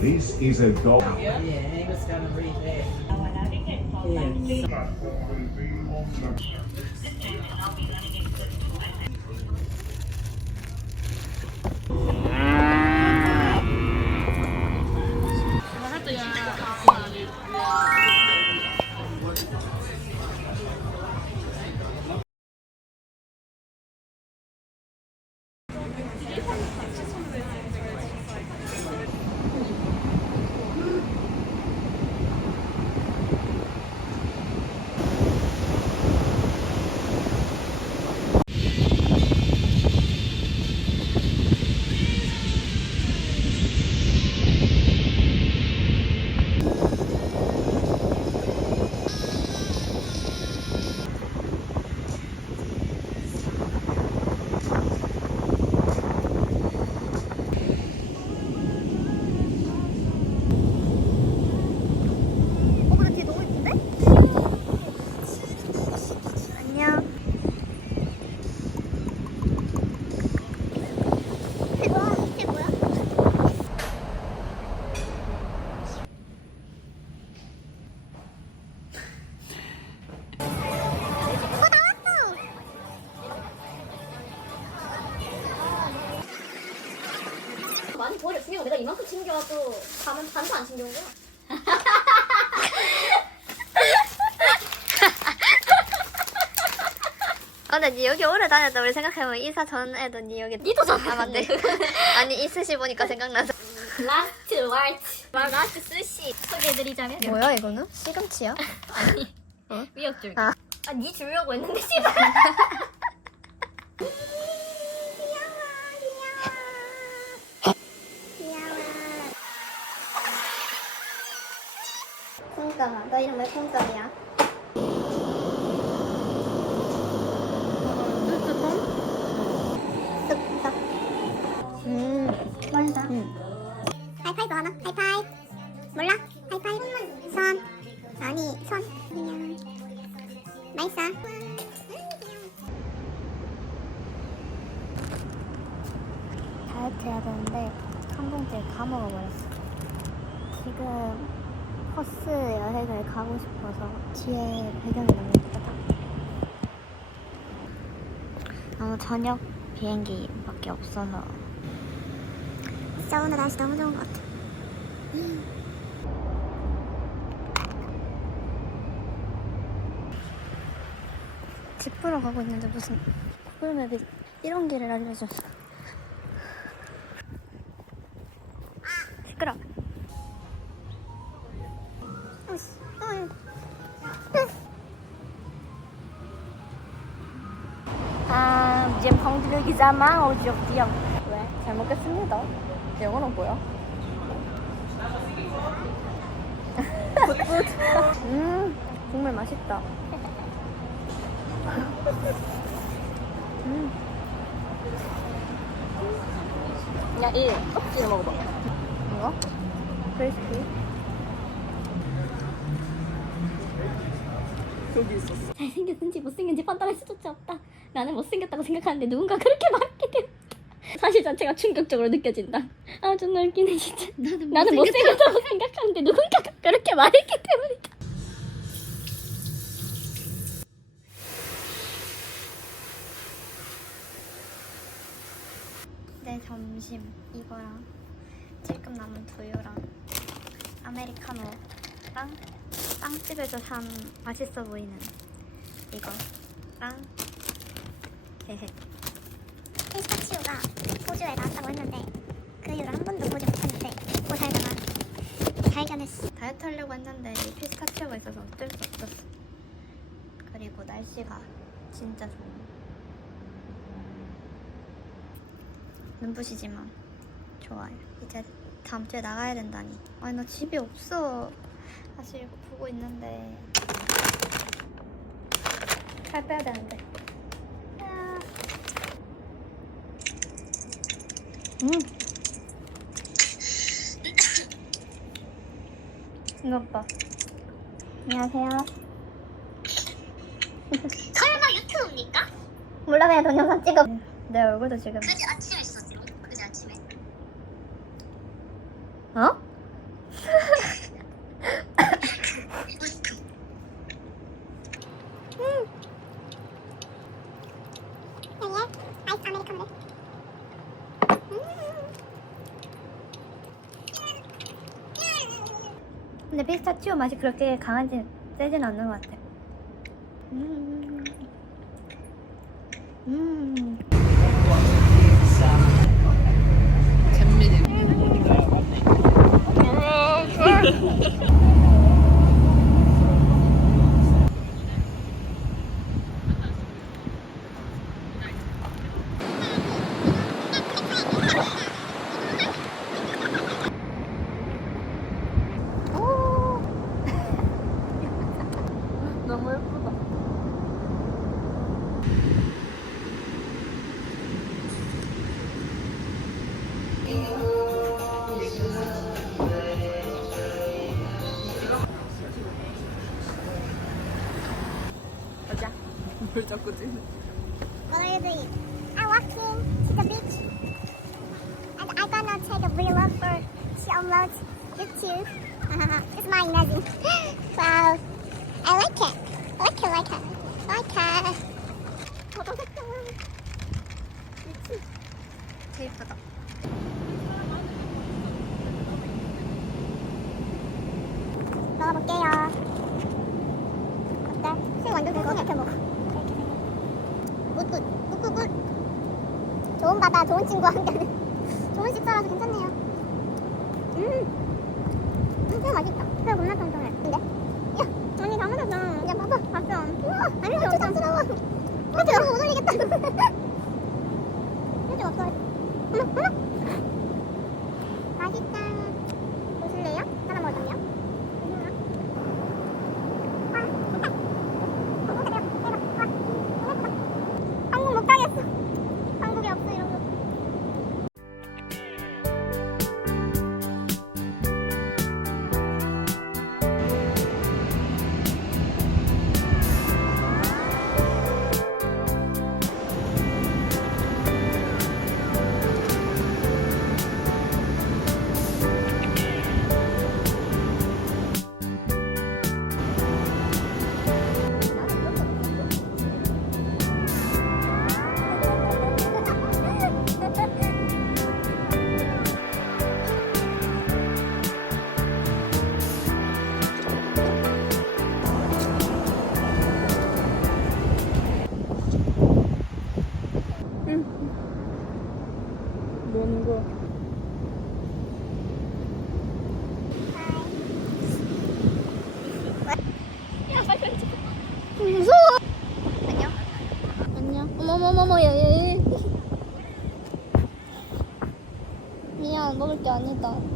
This is a dog. Yeah, Amos gonna read that. Yes. 내가 이만큼 챙겨와도 가면 반도 안 챙겨온 거야. 아, 근데 니 여기 오래 다녔다 우리 생각해보면 이사 전에도 니 여기 니도 전아 맞네 아니 이 스시 보니까 생각나서 라스트 와트. 라스트 스시. 소개해드리자면 뭐야 이거는? 시금치야? 미역줄기. 아. 아, 니 주려고 했는데 씨발. 콩떡아 너 이름 왜 콩떡이야? 쑥떡 음. 맛있다 하이파이브 하나? 하이파이브. 몰라? 하이파이브? 손 아니 손 그냥 맛있어 다이어트 해야 되는데 한 봉지에 다 먹어버렸어. 지금 퍼스 여행을 가고 싶어서 뒤에 배경이 너무 예쁘다. 너무 저녁 비행기밖에 없어서 진짜 오늘 날씨 너무 좋은 것 같아. 집으로 가고 있는데 무슨 구글맵이 이런 길을 알려줘. Examen aujourd'hui. 왜? 잘 먹겠습니다. 영어는 뭐야? 음, 국물 맛있다. 음. 야, 이 껍질 먹어봐. 이거? 크리스피. 잘생겼는지 못생겼는지 판단할 수조차 없다. 나는 못생겼다고 생각하는데 누군가 그렇게 말했기 때문에 사실 자체가 충격적으로 느껴진다. 아 존나 웃기네 진짜. 나는, 나는 못생겼다고 생각하는데 누군가가 그렇게 말했기 때문이다. 내 점심 이거랑 찔끔 남은 두유랑 아메리카노랑 빵집에서 산 맛있어 보이는 이거랑 피스타치오가 호주에 나왔다고 했는데 그 이후로 한 번도 보지 못했는데 그 살다가 발견했어. 다이어트 하려고 했는데 이 피스타치오가 있어서 어쩔 수 없었어. 그리고 날씨가 진짜 좋아. 눈부시지만 좋아요. 이제 다음 주에 나가야 된다니. 아니 나 집이 없어. 사실 이거 보고 있는데. 살 빼야 되는데 음 이거 봐 안녕하세요 설마 유튜브입니까? 몰라 그냥 동영상 찍어 내 얼굴도 지금 그제 아침에 있었죠. 그제 아침에. 어? 근데 피스타치오 맛이 그렇게 강하지 세진 않는 것 같아. 음. 음. What are you doing? I'm walking to the beach. And I'm gonna take a vlog for to upload YouTube. it's my imagine. wow. I like it. I like it, like it. Like it. 저도 색깔. 제일 예쁘다. 먹어볼게요. 어때? 술 완전 될것 같아, 뭐. 굿굿, 굿 굿굿. 좋은 바다, 좋은 친구와 함께하는 좋은 식사라서 괜찮네요. 음, 음, 술 맛있다. 술 겁나 tonton해. 얘. 미안 먹을 게 아니다.